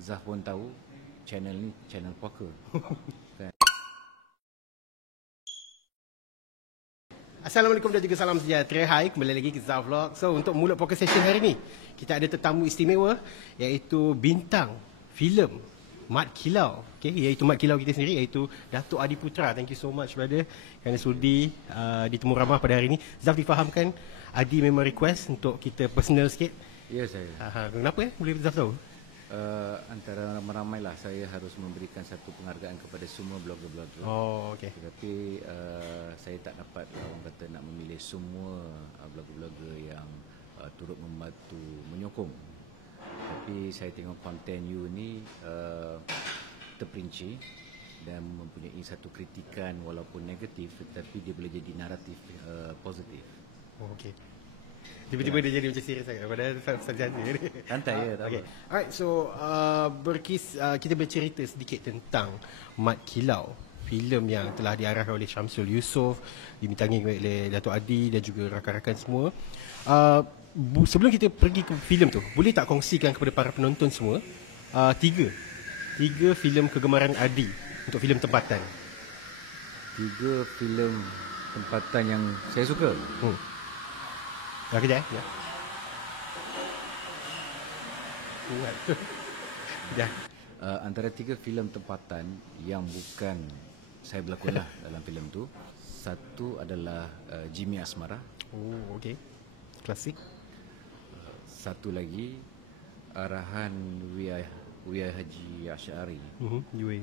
Zaf pun tahu channel ni channel poker. Kan? Assalamualaikum dan juga salam sejahtera. Hai, kembali lagi ke Zaf Vlog. So, untuk mula poker session hari ni, kita ada tetamu istimewa iaitu bintang filem Mat Kilau. Okay, iaitu Mat Kilau kita sendiri, iaitu Datuk Adi Putra. Thank you so much brother kerana sudi ditemu ramah pada hari ini. Zaf difahamkan Adi memang request untuk kita personal sikit. Ya saya. Kenapa Boleh Zaf tahu? Antara ramai-ramai lah saya harus memberikan satu penghargaan kepada semua blogger-blogger. Oh, okey. Tetapi saya tak dapat orang kata nak memilih semua blogger-blogger yang turut membantu menyokong. Tapi saya tengok konten you ni terperinci dan mempunyai satu kritikan walaupun negatif, tetapi dia boleh jadi naratif positif. Oh, okey. Tiba-tiba dia jadi macam serius sangat. Padahal saja ni. Santai ya. Okay. Alright, so kita bercerita sedikit tentang Mat Kilau, filem yang telah diarahkan oleh Syamsul Yusof, dibintangi oleh Datuk Adi dan juga rakan-rakan semua. Sebelum kita pergi ke filem tu, boleh tak kongsikan kepada para penonton semua tiga filem kegemaran Adi untuk filem tempatan? 3 filem tempatan yang saya suka. Kejap ya. Ingat tu. Dah. Antara 3 filem tempatan yang bukan saya berlakon lah dalam filem tu, satu adalah Jimmy Asmara. Oh, okey. Klasik. Satu lagi arahan Wiyah Haji Asy'ari. UA.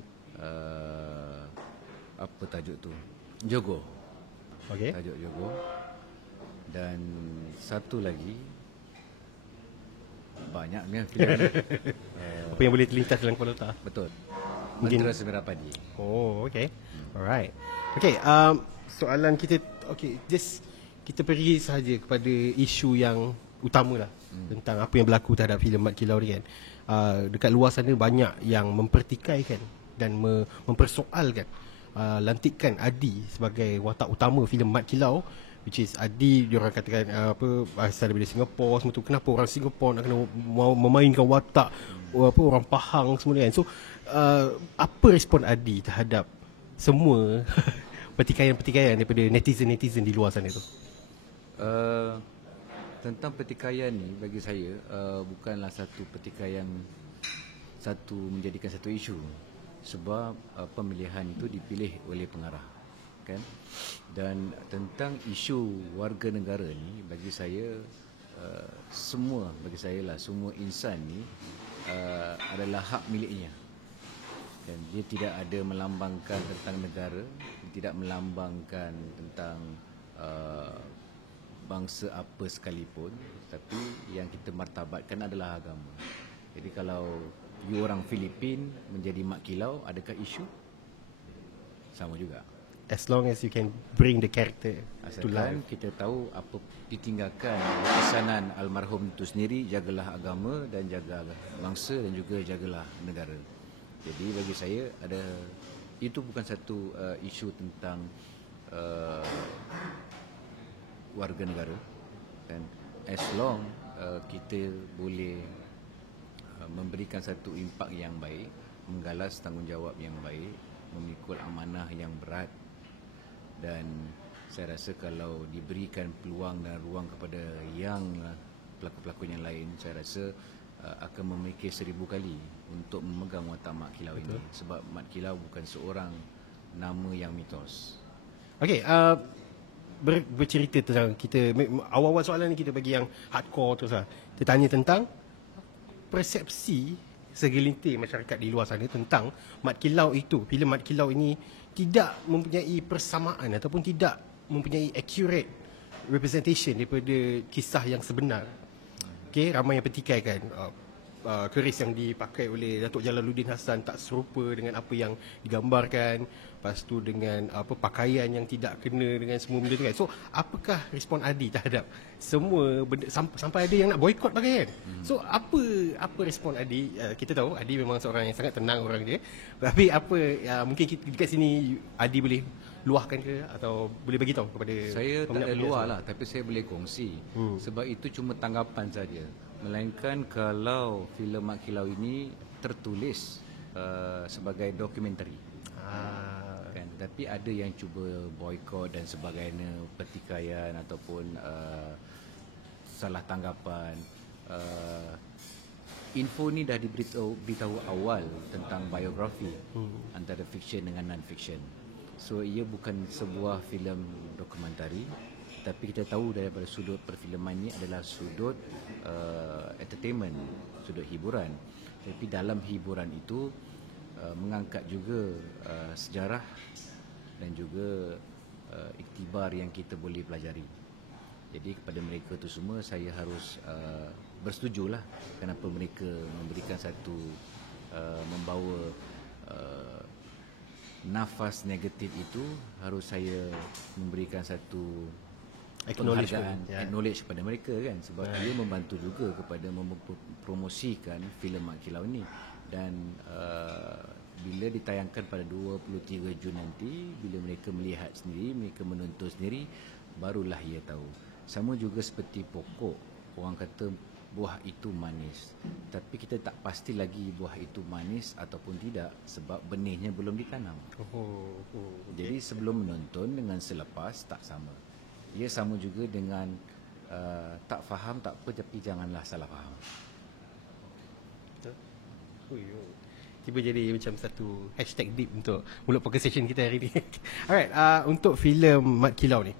Apa tajuk tu? Jogo. Okey. Tajuk Jogo. Dan satu lagi banyaknya filem ni. Apa yang boleh terlintas dalam kepala otak? Betul. Mungkin Mentera Semera Padi. Oh, okay. Alright. Okay, soalan kita, okay, just kita pergi sahaja kepada isu yang utama lah, tentang apa yang berlaku terhadap filem Mat Kilau ni kan. Dekat luar sana banyak yang mempertikaikan dan mempersoalkan lantikan Adi sebagai watak utama filem Mat Kilau, which is Adi, diorang katakan asal daripada Singapura semua tu. Kenapa orang Singapura nak kena memainkan watak orang Pahang semua ni kan. So apa respon Adi terhadap semua pertikaian-pertikaian daripada netizen-netizen di luar sana tu? Tentang pertikaian ni bagi saya bukanlah satu pertikaian menjadikan satu isu, sebab pemilihan itu dipilih oleh pengarah kan. Dan tentang isu warga negara ni bagi saya semua insan ni adalah hak miliknya, dan dia tidak ada melambangkan tentang negara, tidak melambangkan tentang bangsa apa sekalipun, tapi yang kita martabatkan adalah agama. Jadi kalau you orang Filipin menjadi Mat Kilau, adakah isu? Sama juga. As long as you can bring the character to life. Asalkan kita tahu apa ditinggalkan pesanan almarhum itu sendiri, jagalah agama dan jaga bangsa dan juga jagalah negara. Jadi bagi saya itu bukan satu isu tentang warga negara, dan as long kita boleh memberikan satu impak yang baik, menggalas tanggungjawab yang baik, memikul amanah yang berat, dan saya rasa kalau diberikan peluang dan ruang kepada yang pelakon-pelakon yang lain, saya rasa akan memikir 1000 kali untuk memegang watak Mat Kilau ini. Sebab Mat Kilau bukan seorang nama yang mitos. Okay, bercerita tentang kita, awal-awal soalan ni kita bagi yang hardcore terus lah. Kita tanya tentang persepsi segelintir masyarakat di luar sana tentang Mat Kilau itu, filem Mat Kilau ini tidak mempunyai persamaan ataupun tidak mempunyai accurate representation daripada kisah yang sebenar. Okay, ramai yang pertikaikan keris yang dipakai oleh Datuk Jalaluddin Hassan tak serupa dengan apa yang digambarkan. Lepas tu dengan pakaian yang tidak kena dengan semua benda tu kan. So apakah respon Adi terhadap semua benda, sampai ada yang nak boykot pakaian. So apa respon Adi? Kita tahu Adi memang seorang yang sangat tenang orang dia. Tapi mungkin dekat sini Adi boleh luahkan ke atau boleh bagi tahu kepada saya tak ada luar lah, tapi saya boleh kongsi. Sebab itu cuma tanggapan saja. Melainkan kalau filem Mat Kilau ini tertulis sebagai dokumentari. Kan, tapi ada yang cuba boykot dan sebagainya, pertikaian ataupun salah tanggapan. Info ni dah diberitahu awal tentang biografi antara fiction dengan non-fiction. So ia bukan sebuah filem dokumentari, tapi kita tahu daripada sudut perfilman ini adalah sudut entertainment, sudut hiburan. Tapi dalam hiburan itu mengangkat juga sejarah dan juga iktibar yang kita boleh pelajari. Jadi kepada mereka tu semua saya harus bersetujulah kenapa mereka memberikan satu membawa nafas negatif itu, harus saya memberikan satu penghargaan, acknowledge kepada mereka kan, sebab dia membantu juga kepada mempromosikan filem Mat Kilau ni. Dan bila ditayangkan pada 23 Jun nanti, bila mereka melihat sendiri, mereka menonton sendiri, barulah ia tahu. Sama juga seperti pokok, orang kata buah itu manis, tapi kita tak pasti lagi buah itu manis ataupun tidak sebab benihnya belum ditanam. Jadi sebelum menonton dengan selepas tak sama. Ia sama juga dengan tak faham tak apa, tapi janganlah salah faham. Tiba jadi macam satu hashtag deep untuk mulut poker session kita hari ni. Alright, untuk filem Mat Kilau ni,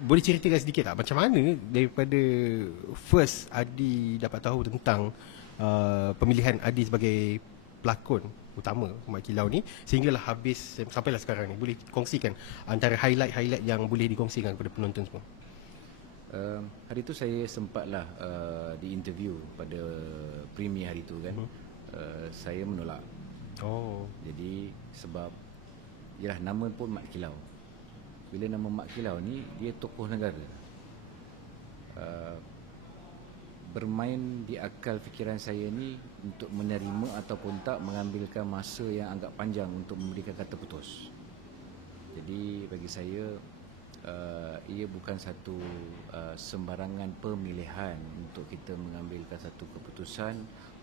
boleh ceritakan sedikit tak macam mana daripada first Adi dapat tahu tentang pemilihan Adi sebagai pelakon utama Mat Kilau ni sehinggalah habis sampailah sekarang ni. Boleh kongsikan antara highlight-highlight yang boleh dikongsikan kepada penonton semua. Hari tu saya sempatlah di-interview pada premier hari tu kan. Saya menolak. Jadi sebab yalah, nama pun Mat Kilau. Bila nama Mat Kilau ni, dia tokoh negara. Bermain di akal fikiran saya ni untuk menerima ataupun tak mengambilkan masa yang agak panjang untuk memberikan kata putus. Jadi bagi saya ia bukan satu sembarangan pemilihan untuk kita mengambilkan satu keputusan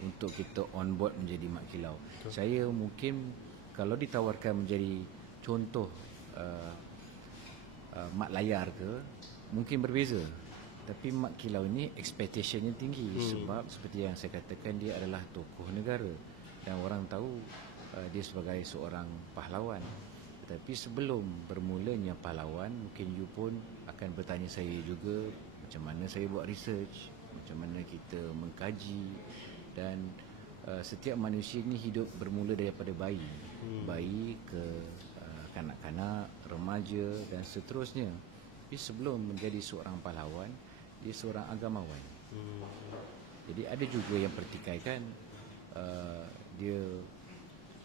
untuk kita on board menjadi Mat Kilau. Saya mungkin kalau ditawarkan menjadi contoh mat layar ke, mungkin berbeza. Tapi Mat Kilau ni expectationnya tinggi sebab seperti yang saya katakan, dia adalah tokoh negara dan orang tahu dia sebagai seorang pahlawan. Tapi sebelum bermulanya pahlawan, mungkin you pun akan bertanya saya juga macam mana saya buat research, macam mana kita mengkaji. Dan setiap manusia ni hidup bermula daripada bayi, bayi ke kanak-kanak, remaja dan seterusnya. Tapi sebelum menjadi seorang pahlawan, dia seorang agamawan. Jadi ada juga yang pertikaikan dia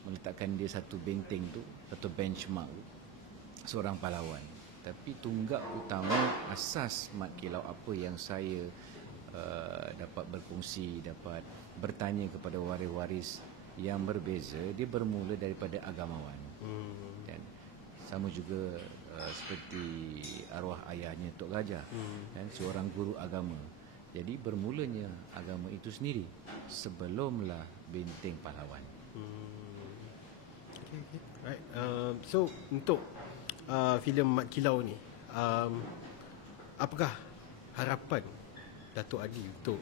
meletakkan dia satu benteng tu, satu benchmark seorang pahlawan. Tapi tunggak utama asas Mat Kilau apa yang saya dapat berkongsi, dapat bertanya kepada waris-waris yang berbeza, dia bermula daripada agamawan. Dan sama juga seperti arwah ayahnya Tok Gajah, dan seorang guru agama. Jadi bermulanya agama itu sendiri sebelumlah benteng pahlawan. Okay. Right. So untuk filem Mat Kilau ni, apakah harapan Dato' Adi untuk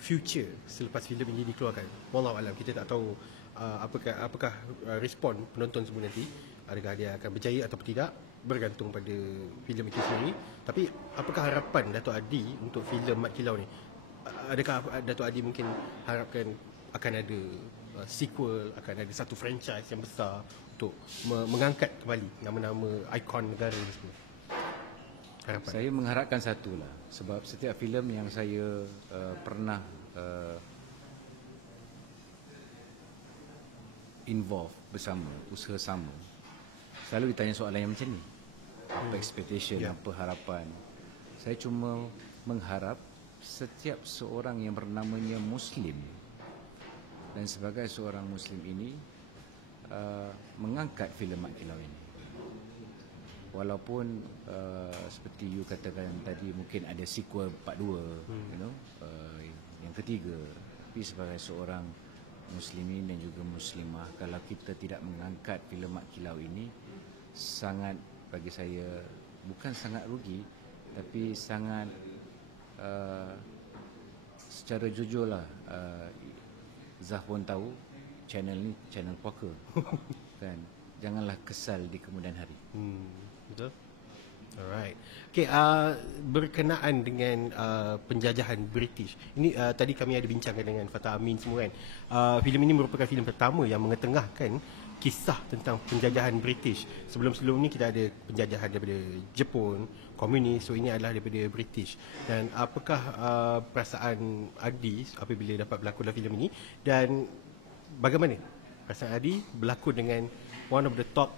future selepas filem ini dikeluarkan? Wallahu alam, kita tak tahu apakah respon penonton semua nanti. Adakah dia akan berjaya atau tidak, bergantung pada filem itu sendiri. Tapi apakah harapan Dato' Adi untuk filem Mat Kilau ni? Adakah Dato' Adi mungkin harapkan akan ada sequel, akan ada satu franchise yang besar untuk mengangkat kembali nama-nama ikon negara ni semua? Harapan. Saya mengharapkan satulah, sebab setiap filem yang saya pernah involve bersama, usaha sama, selalu ditanya soalan yang macam ni. Apa expectation, apa harapan. Saya cuma mengharap setiap seorang yang bernamanya Muslim, dan sebagai seorang Muslim ini mengangkat filem Mat Kilau ini. Walaupun seperti you katakan tadi, mungkin ada sequel part 2, yang ketiga. Tapi sebagai seorang muslimin dan juga muslimah, kalau kita tidak mengangkat filem Mat Kilau ini, sangat, bagi saya, bukan sangat rugi, tapi sangat secara jujurlah, Zah pun tahu channel ni channel poker. Kan, janganlah kesal di kemudian hari. Betul. Alright. Okay, berkenaan dengan penjajahan British. Ini tadi kami ada bincangkan dengan Fatah Amin semua kan. Filem ini merupakan filem pertama yang mengetengahkan kisah tentang penjajahan British. Sebelum-sebelum ni kita ada penjajahan daripada Jepun, komunis. So ini adalah daripada British. Dan apakah perasaan Adi apabila dapat berlakon dalam filem ini, dan bagaimana perasaan Adi berlakon dengan one of the top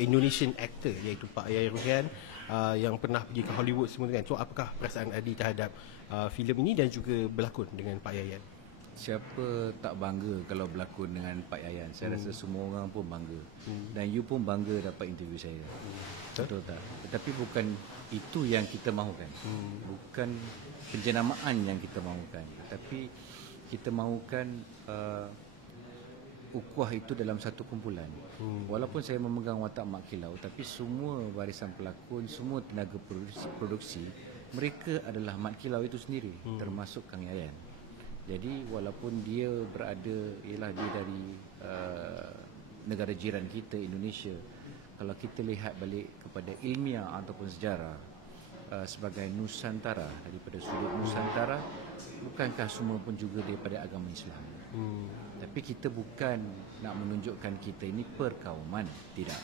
Indonesian actor, iaitu Pak Yayai Ruhian, yang pernah pergi ke Hollywood semua kan. So apakah perasaan Adi terhadap filem ini dan juga berlakon dengan Pak Yayan? Siapa tak bangga kalau berlakon dengan Pak Yayan? Saya rasa semua orang pun bangga. Dan you pun bangga dapat interview saya. Betul tak? Tetapi bukan itu yang kita mahukan. Bukan penjenamaan yang kita mahukan. Tapi kita mahukan ukhuwah itu dalam satu kumpulan. Walaupun saya memegang watak Mat Kilau, tapi semua barisan pelakon, semua tenaga produksi, mereka adalah Mat Kilau itu sendiri, termasuk Kang Yayan. Jadi walaupun dia berada, ialah dia dari negara jiran kita, Indonesia, kalau kita lihat balik kepada ilmiah ataupun sejarah, sebagai Nusantara, daripada sudut Nusantara, bukankah semua pun juga daripada agama Islam? Tapi kita bukan nak menunjukkan kita ini perkauman, tidak.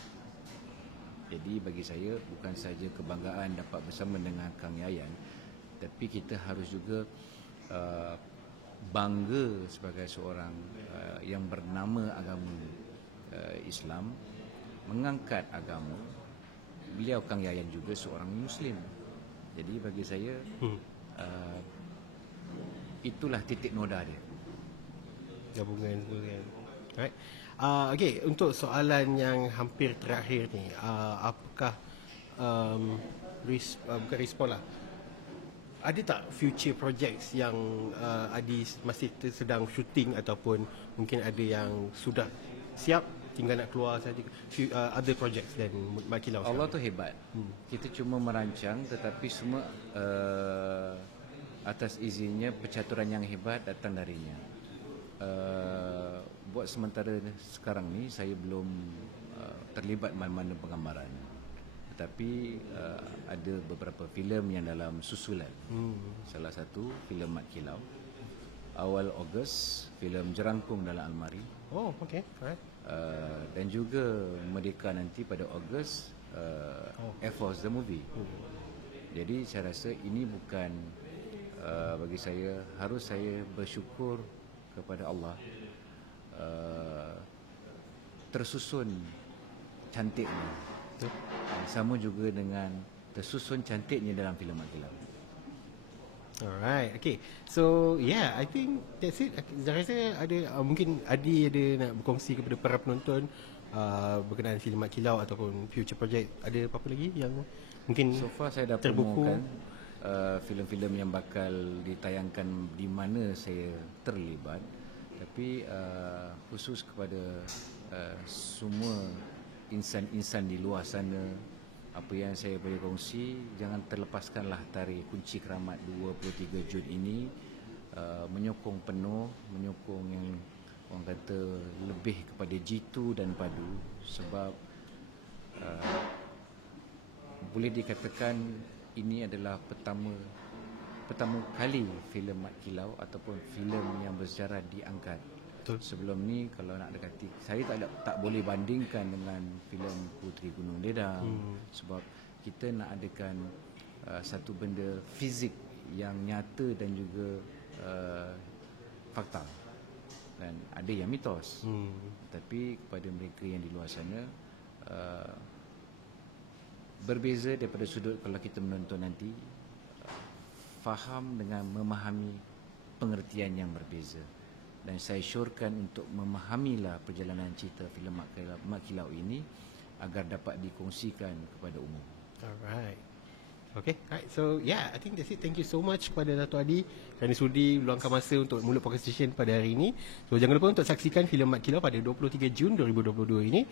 Jadi bagi saya bukan saja kebanggaan dapat bersama dengan Kang Yayan, tapi kita harus juga bangga sebagai seorang yang bernama agama Islam, mengangkat agama. Beliau Kang Yayan juga seorang Muslim. Jadi bagi saya itulah titik noda dia. Gabungan. Alright. Okay, untuk soalan yang hampir terakhir ni, apakah bukan respon lah, ada tak future projects yang Adi masih sedang shooting ataupun mungkin ada yang sudah siap tinggal nak keluar saja, other projects dan Mat Kilau? Allah tu hebat. Kita cuma merancang, tetapi semua atas izinnya, percaturan yang hebat datang darinya. Buat sementara sekarang ni saya belum terlibat mana-mana penggambaran, tetapi ada beberapa filem yang dalam susulan. Salah satu filem Mat Kilau, awal Ogos filem Jerangkung Dalam Almari. Oh, okay. Alright. Dan juga Merdeka nanti pada Ogos, Air Force the movie. Jadi saya rasa ini bukan, bagi saya, harus saya bersyukur kepada Allah, tersusun cantiknya. Sama juga dengan tersusun cantiknya dalam filem Mat Kilau. Alright, okay. So yeah, I think that's it. Saya rasa ada mungkin Adi ada nak berkongsi kepada para penonton berkenaan filem Mat Kilau ataupun future project. Ada apa-apa lagi yang mungkin So far saya dah promokan filem-filem yang bakal ditayangkan di mana saya terlibat. Tapi khusus kepada semua insan-insan di luar sana, apa yang saya boleh kongsi, jangan terlepaskanlah tarikh Kunci Keramat 23 Jun ini, menyokong penuh, menyokong yang orang kata lebih kepada jitu dan padu, sebab boleh dikatakan ini adalah pertama kali filem Mat Kilau ataupun filem yang bersejarah diangkat. Betul. Sebelum ni kalau nak dekati, saya tak boleh bandingkan dengan filem Puteri Gunung Ledang, sebab kita nak adakan satu benda fizik yang nyata dan juga fakta, dan ada yang mitos. Tapi kepada mereka yang di luar sana, berbeza daripada sudut kalau kita menonton nanti, faham dengan memahami pengertian yang berbeza. Dan saya syorkan untuk memahamilah perjalanan cerita filem Mat Kilau ini agar dapat dikongsikan kepada umum. Alright. Okay, right. So yeah, I think that's it. Thank you so much kepada Dato' Adi kerana sudi luangkan masa untuk Mulut Podcast Station pada hari ini. So jangan lupa untuk saksikan filem Mat Kilau pada 23 Jun 2022 ini.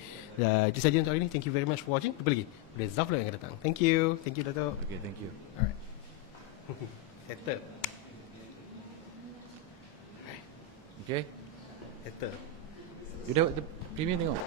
Itu saja untuk hari ini. Thank you very much for watching. Jumpa lagi pada Zafla yang akan datang. Thank you. Thank you, Dato'. Okay, thank you. Alright. Settle. Okay. Settle. You dah premier tengok?